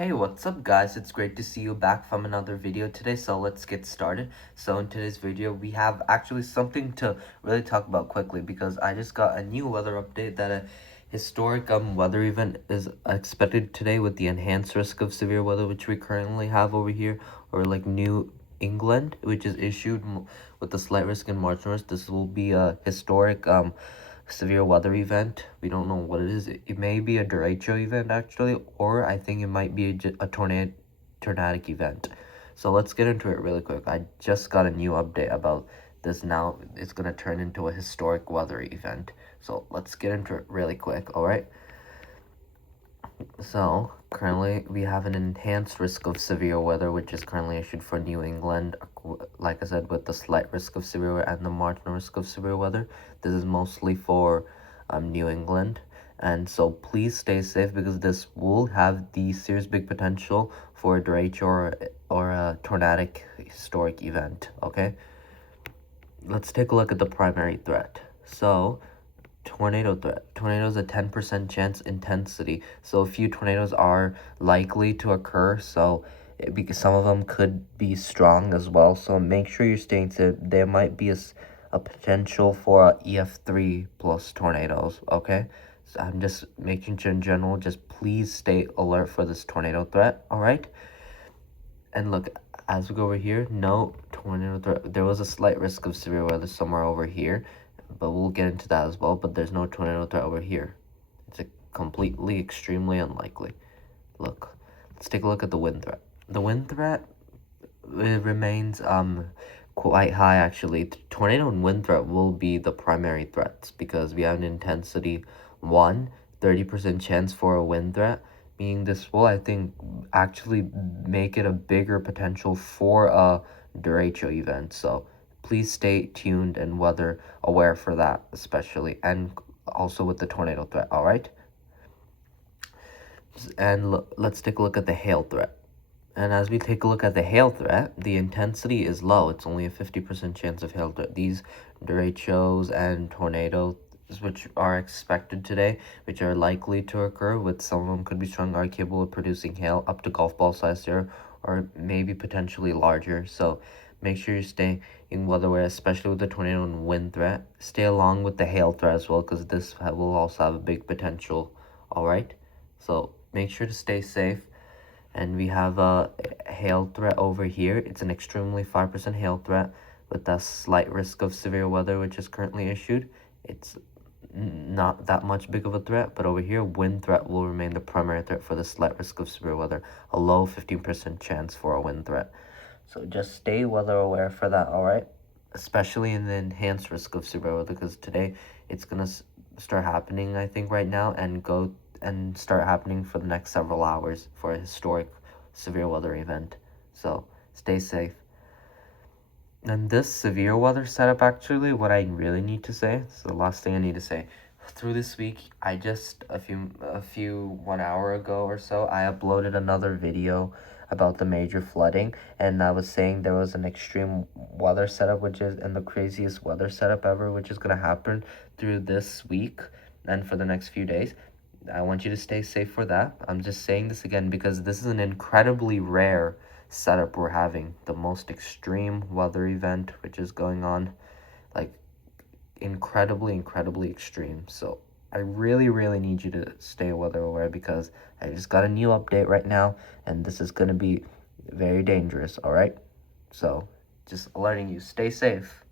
Hey, what's up guys? It's great to see you back from another video today, so let's get started. So in today's video, we have actually something to really talk about quickly because I just got a new weather update that a historic weather event is expected today with the enhanced risk of severe weather which we currently have over here, or like New England, which is issued with a slight risk and marginal risk. This will be a historic severe weather event. We don't know what it is. It may be a derecho event actually, or I think it might be a tornadic event. So let's get into it really quick. I just got a new update about this now. It's gonna turn into a historic weather event. So let's get into it really quick, all right? So currently we have an enhanced risk of severe weather, which is currently issued for New England, like I said, with the slight risk of severe weather and the marginal risk of severe weather. This is mostly for New England, and so please stay safe because this will have the serious big potential for a derecho or a tornadic historic event. Okay, let's take a look at the primary threat. So tornado threat. Tornadoes a 10% chance intensity. So a few tornadoes are likely to occur. So because some of them could be strong as well. So make sure you're staying safe. There might be a potential for EF3 plus tornadoes. Okay. So I'm just making sure in general, just please stay alert for this tornado threat. All right. And look, as we go over here, no tornado threat. There was a slight risk of severe weather somewhere over here, but we'll get into that as well. But there's no tornado threat over here. It's a completely, extremely unlikely. Look, let's take a look at the wind threat. The wind threat, it remains quite high actually. Tornado and wind threat will be the primary threats because we have an intensity 30% chance for a wind threat, meaning this will, I think, actually make it a bigger potential for a derecho event. So please stay tuned and weather aware for that, especially, and also with the tornado threat. All right. And let's take a look at the hail threat. And as we take a look at the hail threat, the intensity is low. It's only a 50% chance of hail threat. These derechos and tornadoes, which are expected today, which are likely to occur, with some of them could be strong, are capable of producing hail up to golf ball size here, or maybe potentially larger. So make sure you stay in weather aware, especially with the tornado and wind threat. Stay along with the hail threat as well, because this will also have a big potential. All right. So make sure to stay safe. And we have a hail threat over here. It's an extremely 5% hail threat with a slight risk of severe weather, which is currently issued. It's not that much big of a threat, but over here, wind threat will remain the primary threat for the slight risk of severe weather, a low 15% chance for a wind threat. So just stay weather aware for that, all right? Especially in the enhanced risk of severe weather, because today it's gonna start happening, I think, right now, and start happening for the next several hours for a historic severe weather event. So stay safe. And this severe weather setup, actually, what I really need to say, so the last thing I need to say, through this week, I just a few 1 hour ago or so, I uploaded another video about the major flooding, and I was saying there was an extreme weather setup, which is and the craziest weather setup ever, which is gonna happen through this week and for the next few days. I want you to stay safe for that. I'm just saying this again because this is an incredibly rare setup we're having. The most extreme weather event which is going on, like incredibly extreme. So I really need you to stay weather aware because I just got a new update right now and this is going to be very dangerous, all right? So just alerting you, stay safe.